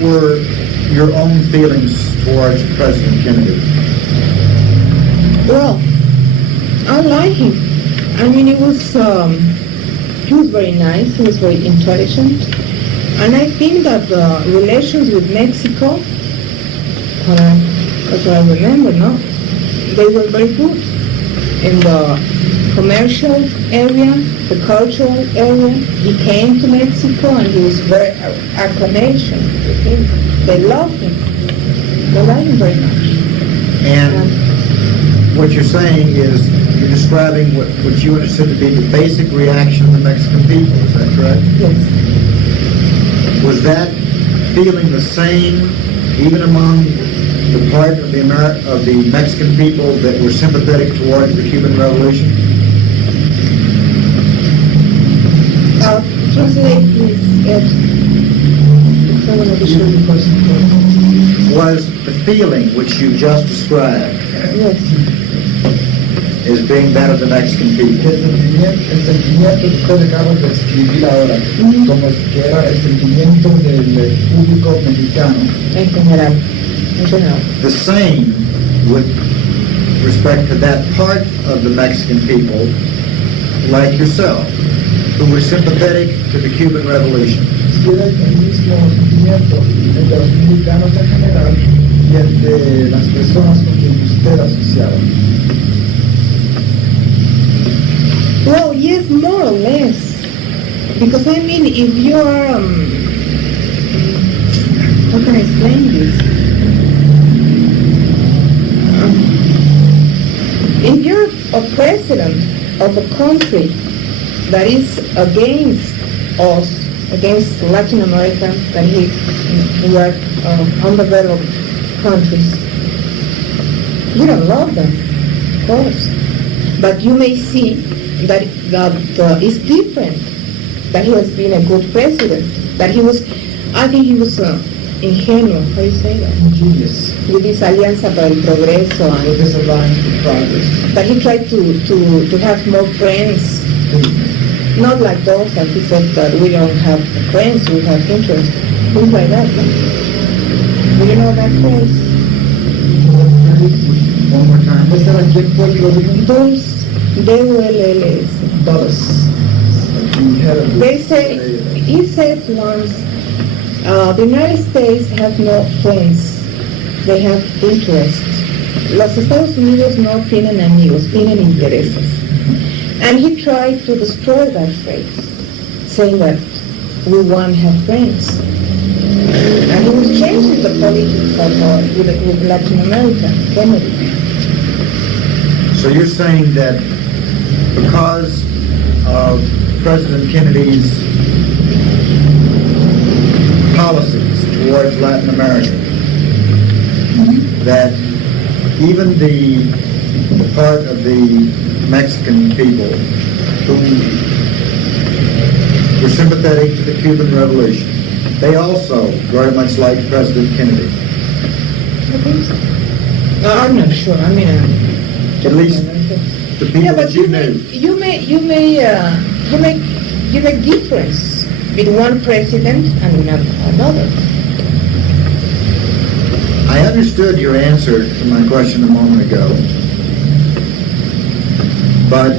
were your own feelings towards President Kennedy? Well, I like him. I mean, he was very nice. He was very intelligent, and I think that the relations with Mexico, as I remember, no, they were very good in the commercial area, the cultural area. He came to Mexico, and he was very acclamation with him. They loved him. They liked him very much. And what you're saying is you're describing what you understood to be the basic reaction of the Mexican people. Is that correct? Yes. Was that feeling the same even among the part of the Mexican people that were sympathetic towards the Cuban Revolution? Translate, please. Was the feeling which you just described Yes. as being that of the Mexican people? El sentimiento que usted acaba de describir ahora, como que era el sentimiento del público mexicano. En general. The same with respect to that part of the Mexican people, like yourself, who were sympathetic to the Cuban Revolution. Si era el mismo sentimiento entre los mexicanos en general y entre las personas con quien usted asociaba. Well, yes, more or less. Because I mean, if you are, how can I explain this? If you're a president of a country that is against us, against Latin America, that we are undeveloped countries, you don't love them, of course. But you may see that it's different, that he has been a good president, that he was, I think he was ingenuo, how do you say that? Ingenious. With this Alianza para el Progreso, With this alliance for progress. that he tried to have more friends, not like those that he said that we don't have friends, we have interests, things like that. No? Do you know that phrase? One more time. ¿Ese era quién fue el que lo dijo? Dulce, D-U-L-L-S. Dulles. They say, he said once, the United States have no friends, they have interests. Los Estados Unidos no tienen amigos, tienen intereses. And he tried to destroy that phrase, saying that we won't have friends. And he was changing the politics with Latin America, Kennedy. So you're saying that because of President Kennedy's policies towards Latin America, that even the part of the Mexican people who were sympathetic to the Cuban Revolution, they also very much liked President Kennedy. I think so. I'm not sure. I mean, At least the people yeah, but that you knew. you make difference between one president and another. I understood your answer to my question a moment ago, but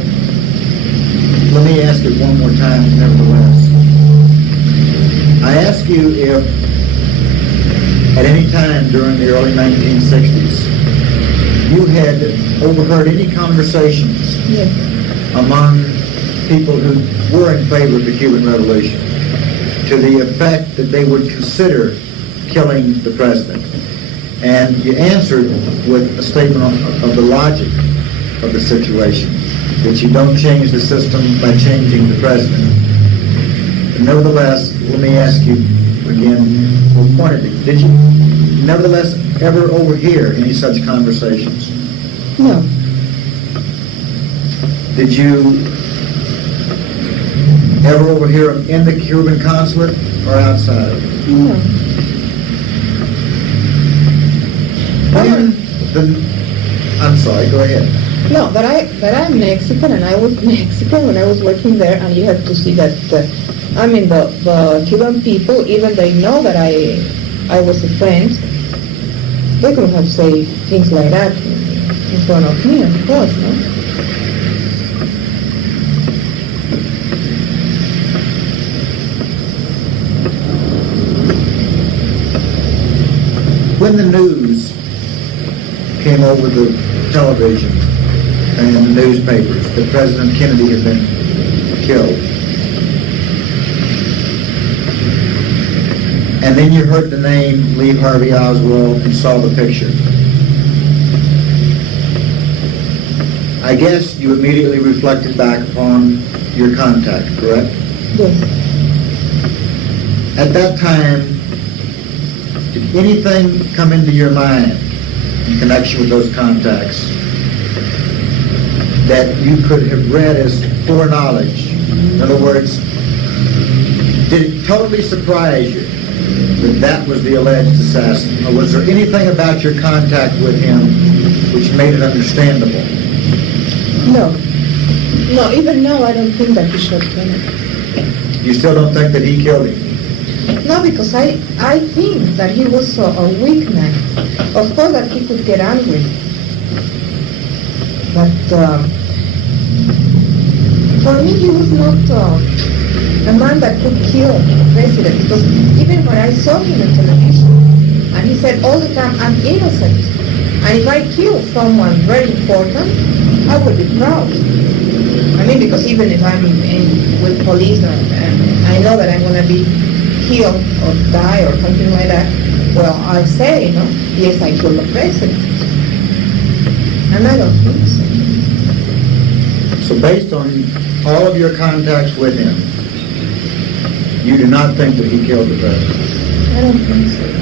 let me ask it one more time nevertheless. I ask you if at any time during the early 1960s you had overheard any conversations Yes. among people who were in favor of the Cuban Revolution to the effect that they would consider killing the president. And you answered with a statement of the logic of the situation, that you don't change the system by changing the president. But nevertheless, let me ask you again, more pointedly, did you nevertheless ever overhear any such conversations? No. Did you ever overhear them in the Cuban consulate or outside? No. I'm sorry, go ahead. No, but I'm Mexican, and I was Mexican when I was working there, and you have to see that, the Cuban people, even they know that I I was a friend, they could have said things like that in front of me, of course, no? When the news came over the television and the newspapers that President Kennedy had been killed, and then you heard the name Lee Harvey Oswald and saw the picture, I guess you immediately reflected back upon your contact, correct? Yes. At that time, did anything come into your mind in connection with those contacts that you could have read as foreknowledge? In other words, did it totally surprise you that that was the alleged assassin? Or was there anything about your contact with him which made it understandable? No. No, even now I don't think that he shot Kennedy. You still don't think that he killed him? No, because I think that he was a weak man. Of course that he could get angry. But for me he was not a man that could kill the president. Because even when I saw him on television, and he said all the time, I'm innocent. And if I kill someone very important, I will be proud. I mean, because even if I'm with police and I know that I'm going to be killed or die or something like that, well, I'll say, you know, yes, I killed the president. And I don't think so. So based on all of your contacts with him, you do not think that he killed the president? I don't think so.